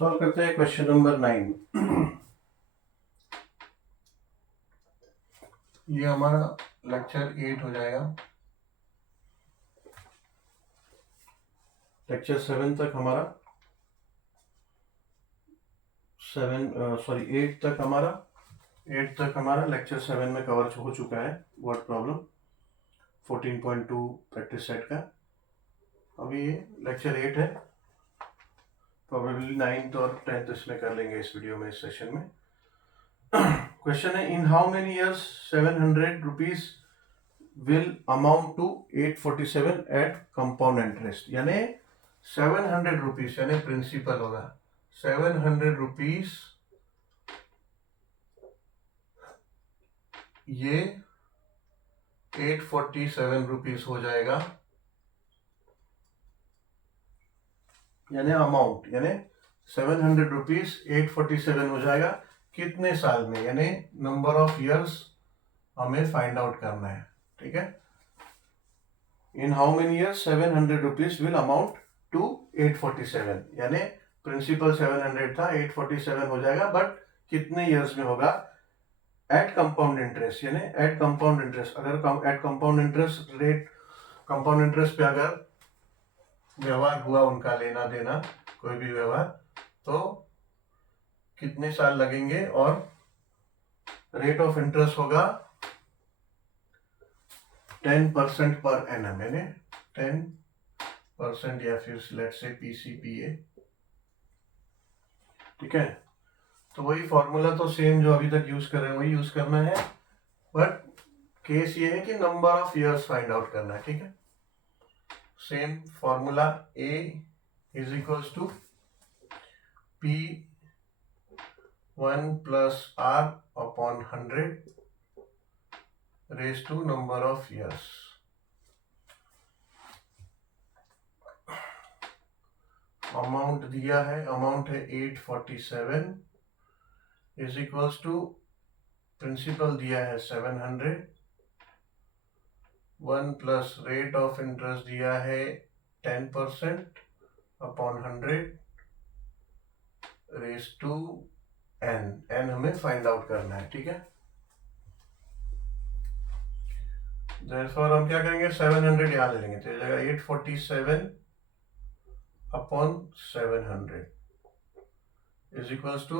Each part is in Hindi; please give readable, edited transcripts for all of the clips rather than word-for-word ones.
सॉल्व करते हैं क्वेश्चन नंबर 9। ये हमारा लेक्चर 8 हो जाएगा। लेक्चर 7 तक हमारा 8 तक हमारा लेक्चर 7 में कवर हो चुका है। वर्ड प्रॉब्लम 14.2 प्रैक्टिस सेट का। अभी ये लेक्चर 8 है। प्रोबेबली 9th और 10th इसमें कर लेंगे इस वीडियो में, इस सेशन में। क्वेश्चन है, in how many years 700 rupees will amount to 847 at compound interest. यानी 700 रुपीज यानी प्रिंसिपल होगा 700 रुपीज, ये 847 रुपीज हो जाएगा। यानी अमाउंट यानी 700 रुपीज 847 हो जाएगा कितने साल में, यानी नंबर ऑफ इयर्स हमें फाइंड आउट करना है। ठीक है, in how many years 700 rupees will amount to 847, यानी प्रिंसिपल 700 था, 847 हो जाएगा, बट कितने इयर्स में होगा एट कंपाउंड इंटरेस्ट। यानी एट कंपाउंड इंटरेस्ट, अगर at compound interest rate, compound interest पे अगर व्यवहार हुआ, उनका लेना देना कोई भी व्यवहार, तो कितने साल लगेंगे, और रेट ऑफ इंटरेस्ट होगा 10% पर एनम, यानी 10% या फिर लेट्स से PCPA। ठीक है, तो वही फॉर्मूला तो सेम जो अभी तक यूज कर रहे हैं वही यूज करना है, बट केस ये है कि number of years find out करना है। ठीक है, same formula A is equals to P1 plus R upon 100 raise to number of years. Amount दिया है, अमाउंट है 847 इज इक्वल्स टू प्रिंसिपल दिया है 700, 1 प्लस रेट ऑफ इंटरेस्ट दिया है 10% upon 100 raise to n। n हमें फाइंड आउट करना है। ठीक है, therefore हम क्या करेंगे, 700 यहाँ ले लेंगे, तो ये जाएगा 847 अपॉन 700 इज इक्वल्स टू,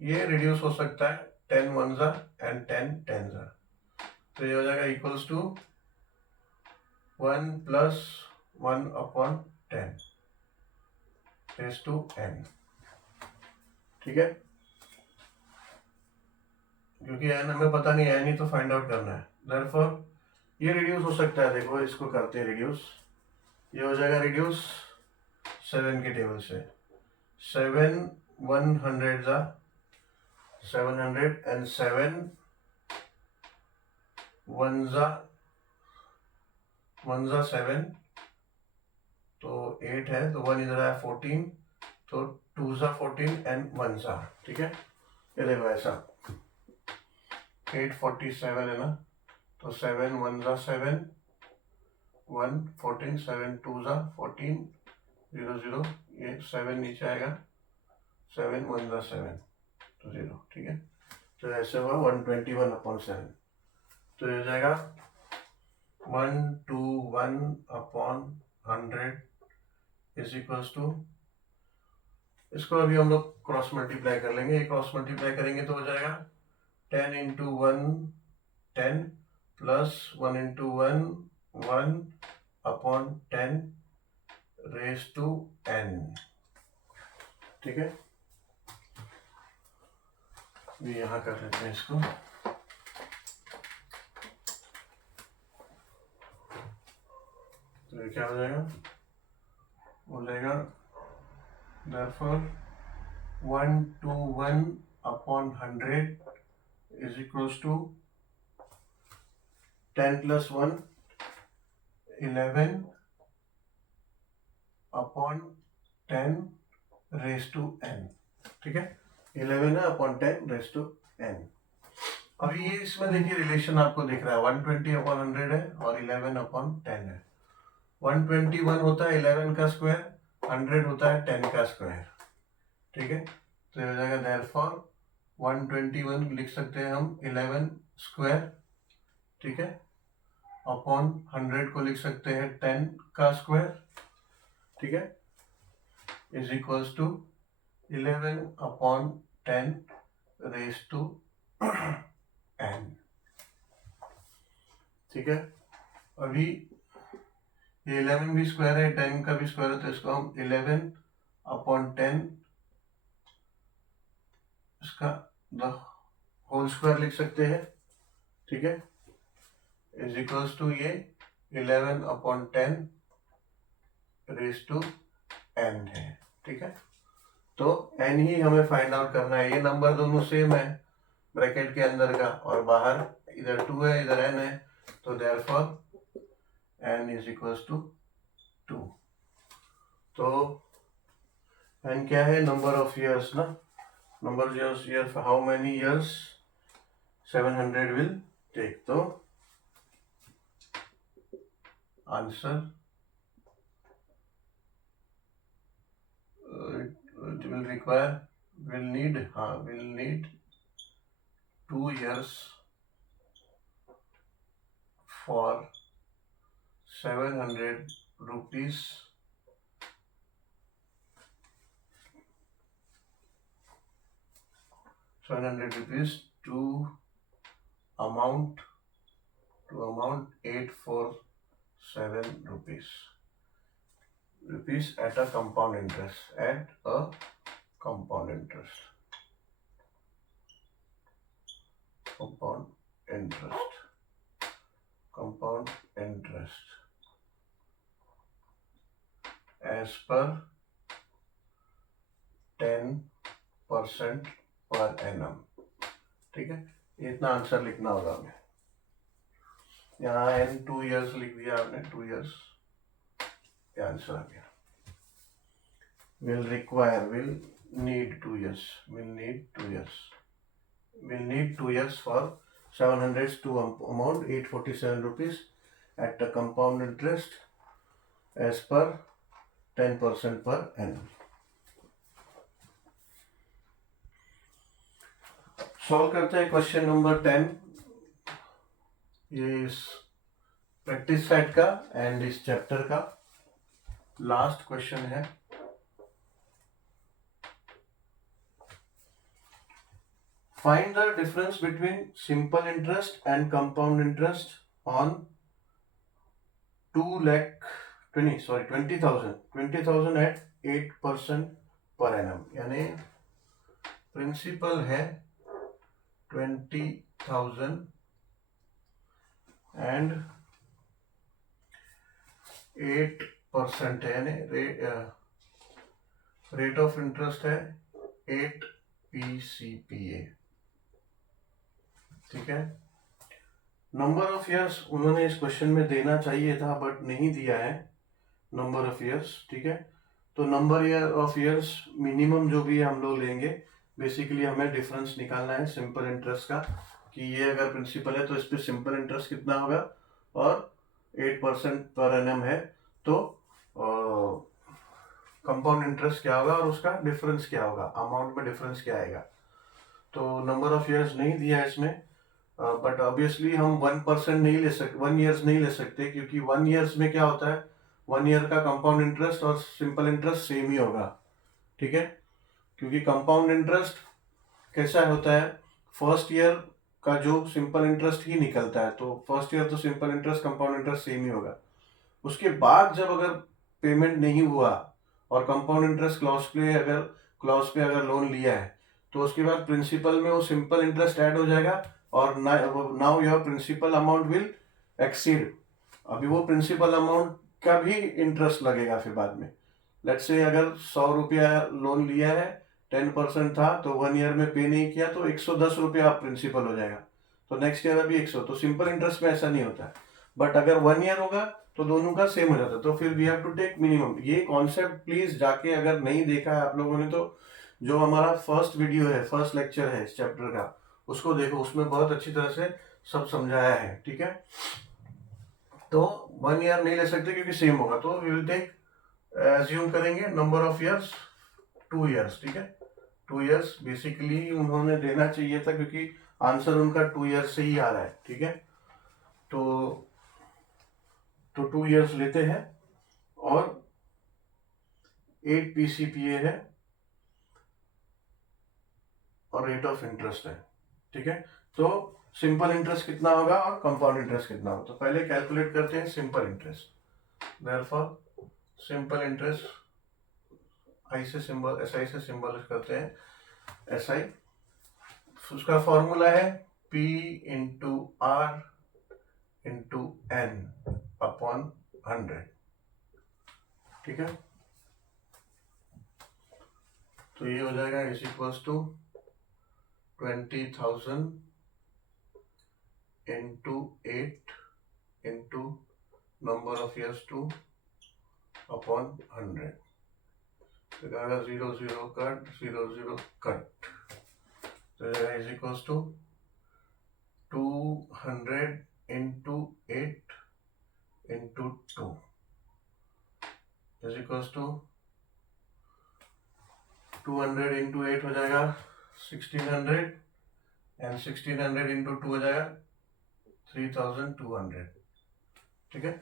ये रिड्यूस हो सकता है 10 1 जा एंड 10 10 जा, तो ये हो जाएगा equals to 1 plus 1 upon 10 raise to n। ठीक है, क्योंकि n हमें पता नहीं है, n ही तो फाइंड आउट करना है। therefore ये रिड्यूस हो सकता है, देखो इसको करते हैं रिड्यूस, ये हो जाएगा रिड्यूस 7 के टेबल से, 7 100 जा 700 एंड 7 1 जा 7, तो 8 है, तो 1 इधर आया 14, तो 2 जा 14 एंड 1 जा। ठीक है, ये देखो ऐसा 847 है ना, तो 7 1 जा 7 1 14 7 2 जा 14 0 0, ये 7 नीचे आएगा, 7 1 जा 7 तो 0। ठीक है, तो ऐसे हुआ 121 अपॉन 7, तो ये हो जाएगा 121 अपॉन 100 इज इक्वल्स टू, इसको अभी हम लोग क्रॉस मल्टीप्लाई कर लेंगे। क्रॉस मल्टीप्लाई करेंगे तो हो जाएगा 10 into 1 10 plus 1 into 1 1 upon 10 raise to n। ठीक है, ये यहाँ कर लेते हैं इसको, तो ये क्या हो जाएगा, हो जाएगा therefore 121 अपॉन 100 is equals to 10 plus 1 11 upon 10 raise to n। ठीक है, 11 है अपॉन 10 रेज टू n। अभी ये इसमें देखिए रिलेशन आपको दिख रहा है, 120 अपॉन 100 है और 11 अपॉन 10 है। 121 होता है 11 का स्क्वायर, 100 होता है 10 का स्क्वायर। ठीक है। तो ये हो जाएगा देयरफॉर 121 लिख सकते हैं हम 11 स्क्वायर, ठीक है, अपॉन 100 को लिख सकते हैं 10 का स्क्वायर, ठीक है, is equals to 11 upon 10 raise to n, ठीक है। अभी ये 11 भी स्क्वायर है, 10 का भी स्क्वायर है, तो इसको हम 11 अपॉन 10 इसका द होल स्क्वायर लिख सकते हैं, ठीक है, इज इक्वल्स टू ये 11 अपॉन 10 रेज टू n है, ठीक है। तो n ही हमें फाइंड आउट करना है। ये नंबर दोनों सेम है ब्रैकेट के अंदर का, और बाहर इधर 2 है इधर n है, तो therefore n is equals to 2। तो n क्या है? नंबर ऑफ ईयर्स ना, number of years, how many years 700 will take. तो answer it will require, will need 2 years for 700 rupees to amount 847 rupees at a compound interest, compound interest as per 10% per annum, ठीक है। इतना आंसर लिखना होगा हमें। यहाँ n 2 years लिख दिया आपने, 2 years, ये आंसर आ गया। will need 2 years, will need 2 years for 700 to amount 847 rupees at the compound interest as per 10% per annum। Solve करते हैं क्वेश्चन नंबर 10। ये इस प्रैक्टिस सेट का एंड इस चैप्टर का लास्ट क्वेश्चन है। Find the difference between simple interest and compound interest on 20,000 at 8% per annum, यानी प्रिंसिपल है 20,000 एंड 8% है, यानी रेट ऑफ इंटरेस्ट है 8 PCPA, ठीक है। नंबर ऑफ ईयर्स उन्होंने इस क्वेश्चन में देना चाहिए था बट नहीं दिया है नंबर ऑफ ईयर्स, ठीक है। तो नंबर ऑफ ईयर्स मिनिमम जो भी हम लोग लेंगे, बेसिकली हमें डिफरेंस निकालना है सिंपल इंटरेस्ट का, कि ये अगर प्रिंसिपल है तो इस पे सिंपल इंटरेस्ट कितना होगा, और 8% पर एनम है तो कंपाउंड इंटरेस्ट क्या होगा और उसका डिफरेंस क्या होगा, अमाउंट में डिफरेंस क्या आएगा। तो नंबर ऑफ ईयर्स नहीं दिया है इसमें, बट ऑब्वियसली हम 1% नहीं ले सकते, 1 ईयर्स नहीं ले सकते, क्योंकि 1 ईयर्स में क्या होता है, 1 ईयर का कंपाउंड इंटरेस्ट और सिंपल इंटरेस्ट सेम ही होगा, ठीक है। क्योंकि कंपाउंड इंटरेस्ट कैसा होता है, फर्स्ट ईयर का जो सिंपल इंटरेस्ट ही निकलता है, तो फर्स्ट ईयर तो simple interest compound interest same ही होगा। उसके बाद जब अगर पेमेंट नहीं हुआ और कंपाउंड इंटरेस्ट क्लॉज पे अगर लोन लिया है, तो उसके बाद प्रिंसिपल में वो सिंपल इंटरेस्ट ऐड हो जाएगा, और now your principal amount will exceed. अभी वो प्रिंसिपल अमाउंट का भी इंटरेस्ट लगेगा फिर बाद में। लेट्स से अगर 100 रुपया लोन लिया है, 10% था, तो 1 ईयर में पे नहीं किया तो 110 रुपया प्रिंसिपल हो जाएगा, तो नेक्स्ट ईयर अभी 100। तो सिंपल इंटरेस्ट में ऐसा नहीं होता है, बट अगर 1 ईयर होगा तो दोनों का सेम हो जाता है, तो फिर we have to take minimum. ये कॉन्सेप्ट प्लीज जाके अगर नहीं देखा है आप लोगों ने, तो जो हमारा फर्स्ट वीडियो है, फर्स्ट लेक्चर है इस चैप्टर का, उसको देखो, उसमें बहुत अच्छी तरह से सब समझाया है, ठीक है। तो 1 ईयर नहीं ले सकते क्योंकि सेम होगा, तो वी विल टेक, एज्यूम करेंगे नंबर ऑफ ईयर्स 2 ईयर्स, ठीक है। 2 इयर्स बेसिकली उन्होंने देना चाहिए था क्योंकि आंसर उनका 2 इयर्स से ही आ रहा है, ठीक है। तो 2 इयर्स लेते हैं और 8 PCPA है और रेट ऑफ इंटरेस्ट है, ठीक है। तो सिंपल इंटरेस्ट कितना होगा और कंपाउंड इंटरेस्ट कितना होगा, तो पहले कैलकुलेट करते हैं simple interest. Therefore simple interest I से सिंबल एस आई से सिंबल करते हैं एस आई। उसका फॉर्मूला है P into R into N upon 100, ठीक है। तो ये हो जाएगा is equals to 20,000 into 8 into number of years 2 upon 100। तो 0 0 कट 0 0 कट, तो is equals to 200 into 8 into 2 is equals to 200 into 8 हो जाएगा 1600 एंड 1600 इंटू 2 हो जाएगा 3200, ठीक है।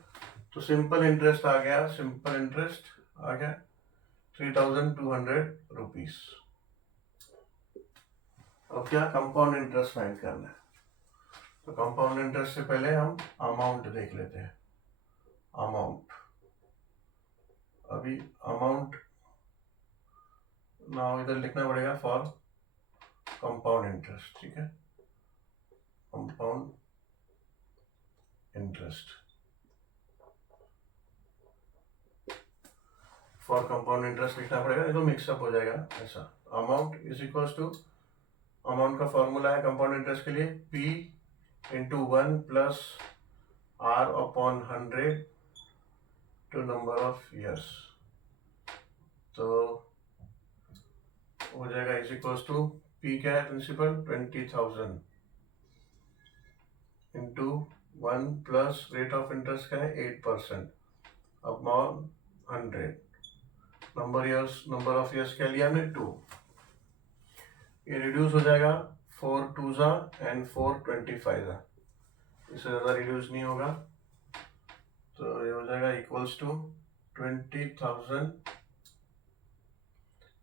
तो सिंपल इंटरेस्ट आ गया, सिंपल इंटरेस्ट आ गया 3200 रुपीज। अब क्या कंपाउंड इंटरेस्ट फाइंड करना है, तो कंपाउंड इंटरेस्ट से पहले हम अमाउंट देख लेते हैं। अमाउंट, अभी अमाउंट नाउ इधर लिखना पड़ेगा फॉर कंपाउंड इंटरेस्ट, ठीक है। Compound interest for compound interest लिखना पड़ेगा, ये तो मिक्सअप हो जाएगा ऐसा। Amount is equals to, amount का फॉर्मूला है कंपाउंड इंटरेस्ट के लिए P into 1 plus R upon 100 to number of years, तो हो जाएगा इज इक्वल्स टू P क्या है principal 20,000 into 1 plus rate of interest का है 8% अपॉन 100, नंबर ऑफ ईयर्स क्या लिया हमने 2। ये रिड्यूस हो जाएगा 4 2 एंड 4 25, इससे ज़्यादा रिड्यूस नहीं होगा, तो ये हो जाएगा equals to 20,000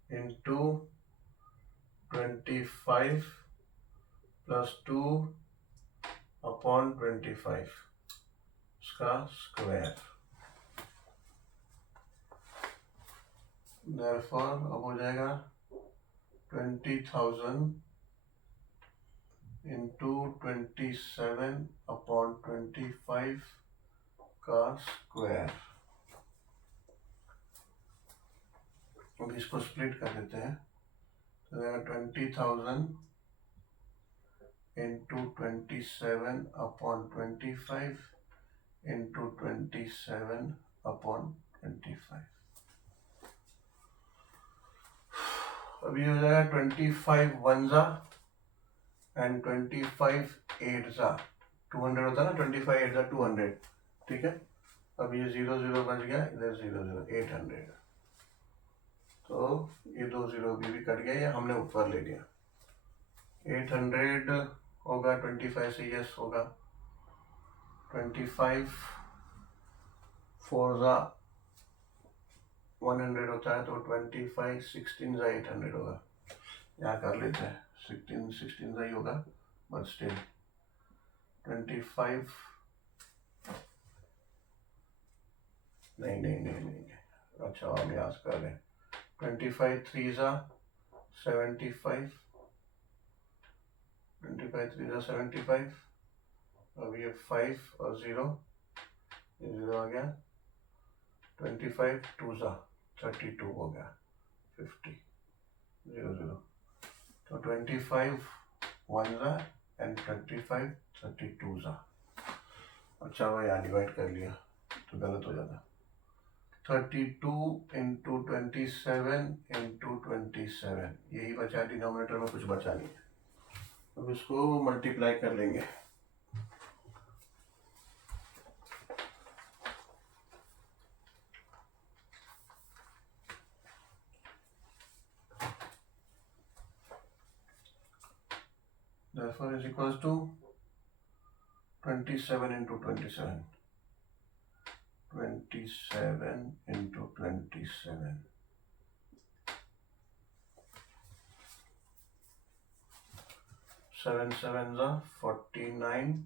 into 25 plus 2 upon 25 उसका स्क्वायर। देयरफॉर अब हो जाएगा 20,000 इंटू 27 अपॉन 25 का स्क्वायर। अब इसको स्प्लिट कर देते हैं, तो देगा 20,000 इंटू 27 अपॉन 25 इंटू 27 अपॉन 25। अभी हो जाएगा 25 1 एंड 25 8 200 होता है ना, 25 8 200, ठीक है। अब ये 0 0 बच गया, इधर 0 0 800, तो ये 2 0 भी कट गया, ये हमने ऊपर ले लिया। 800 होगा 25 से, यस होगा। 25 4 100 होता है, तो 25 16 800 होगा। यहाँ कर लेते हैं 16 ही होगा, बट स्टिल 25 नहीं, अच्छा हम यहाँ से कर लें 25 3 75, 25 3 75, अब ये 5 और 0, ये 0 आ गया, 25 2 32 हो गया, 50 0 0, तो 25 1 एंड 25 32। अच्छा हुआ यहाँ डिवाइड कर लिया, तो गलत हो जाता। 32 इंटू 27 इंटू 27, यही बचा, डिनोमिनेटर में कुछ बचा नहीं है। अब इसको मल्टीप्लाई कर लेंगे। therefore is equals to 27 into 27. 27 into 27. 7 sevens are 49.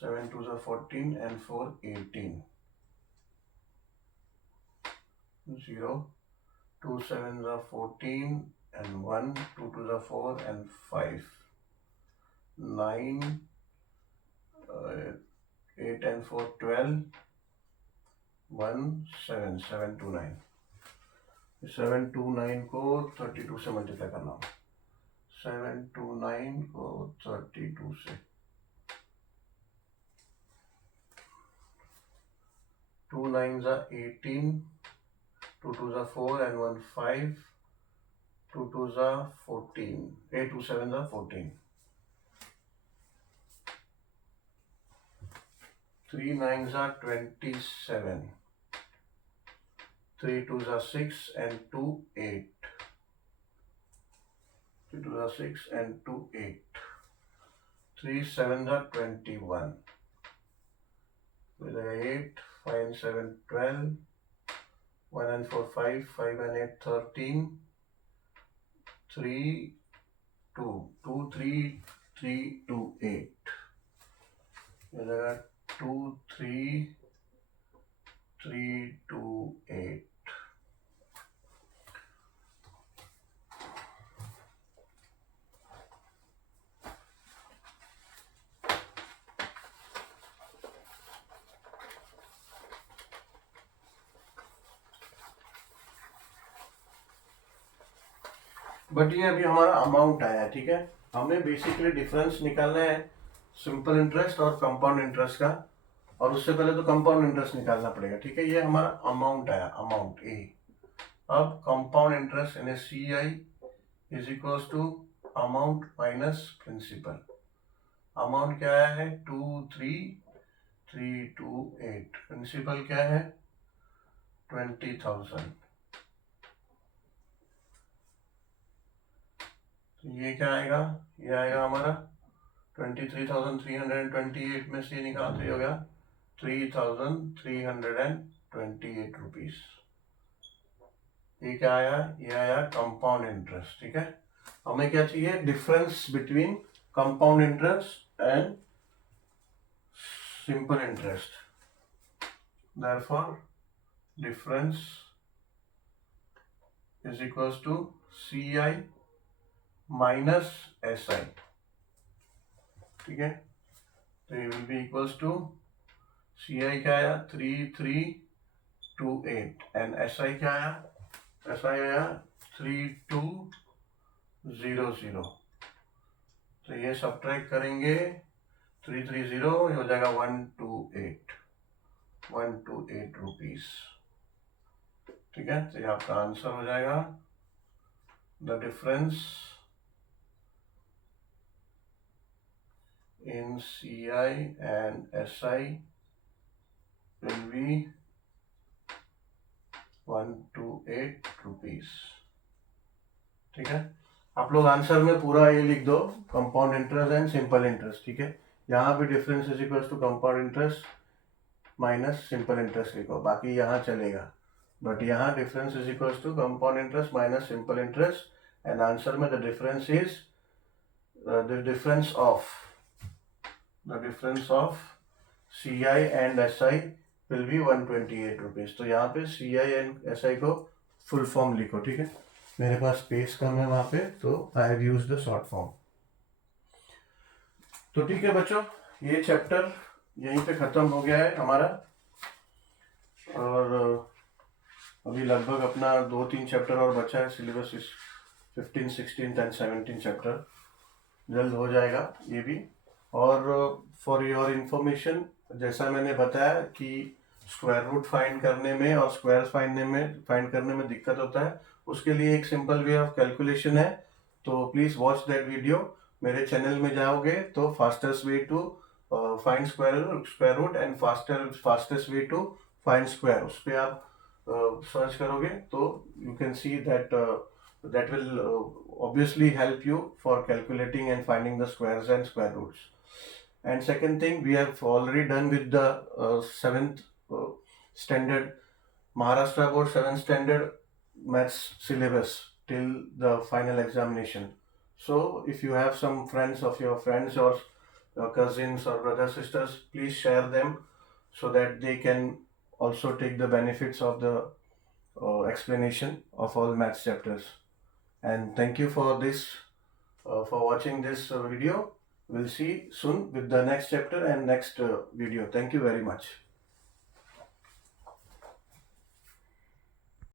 7 twos are 14 and 4 18. 0. 2 sevens are 14 and 1. 2 twos are 4 and 5. 9. 8 and 4 12. 1 7 7 2 9. 7 2 9 को 32 से मल्टीप्लाई करना होगा. 7 2 9 को 32 से. 2 9s are 18. 2 2s are 4 and 1 5. 2 2s are 14. 8 2 7s are 14. 3 9s are 27. 3 2s are 6 and 2 8. 3 2s are 6 and 2 8. 3 7s are 21. 8 5 and 7 12. 1 and 4 5. 5 and 8 13. 3 2 2 3 3 2 8. 2 3 3 2 8. But ये अभी हमारा अमाउंट आया है, ठीक है. हमें बेसिकली डिफरेंस निकालना है सिंपल इंटरेस्ट और कंपाउंड इंटरेस्ट का, और उससे पहले तो कंपाउंड इंटरेस्ट निकालना पड़ेगा, ठीक है. ये हमारा अमाउंट आया, अमाउंट ए. अब कंपाउंड इंटरेस्ट यानी CI is equals to amount minus principal. Amount क्या आया है 23,328. प्रिंसिपल क्या है 20,000. तो ये क्या आएगा, ये आएगा हमारा 23,328 में से निकाल तो ये हो गया 3,328 रुपीज. ये क्या आया, ये आया कंपाउंड इंटरेस्ट, ठीक है. हमें क्या चाहिए, difference between compound interest and simple interest. Therefore difference is equals to CI minus SI, ठीक है. तो ये will be equals to CI क्या आया 3,328 एंड SI क्या आया, SI आया 3,200. तो ये सब्ट्रैक्ट करेंगे 330, ये हो जाएगा 128 रुपीज, ठीक है. तो ये आपका आंसर हो जाएगा. The difference in CI and SI will be 128 rupees, ठीक है. आप लोग आंसर में पूरा ये लिख दो, compound interest and simple interest, ठीक है. यहाँ भी difference is equals to compound interest minus simple interest लिखो, बाकी यहाँ चलेगा. बट यहाँ difference is equals to compound interest minus simple interest, and answer में the difference is the difference of CI and SI will be 128 rupees. तो यहाँ पे CI and SI को फुल फॉर्म लिखो, ठीक है. मेरे पास स्पेस कम है वहाँ पे, तो I have used the short form. तो ठीक है बच्चों, ये चैप्टर यहीं पे खत्म हो गया है हमारा, और अभी लगभग अपना 2-3 चैप्टर और बचा है. सिलेबस इस 15, 16 एंड 17 चैप्टर जल्द हो जाएगा ये भी. और फॉर योर इंफॉर्मेशन, जैसा मैंने बताया कि स्क्वायर रूट फाइंड करने में और स्क्वायर फाइंड करने में दिक्कत होता है, उसके लिए एक सिंपल वे ऑफ कैलकुलेशन है. तो प्लीज वॉच दैट वीडियो. मेरे चैनल में जाओगे तो fastest way to find square root and fastest way to find square, उस पर आप सर्च करोगे तो you can see that That will obviously help you for calculating and finding the squares and square roots. And second thing, we have already done with the 7th standard Maharashtra Board 7th standard maths syllabus till the final examination. So if you have some friends of your friends or your cousins or brothers sisters, please share them so that they can also take the benefits of the explanation of all maths chapters. And thank you for this for watching this video. We'll see soon with the next chapter and next video. Thank you very much.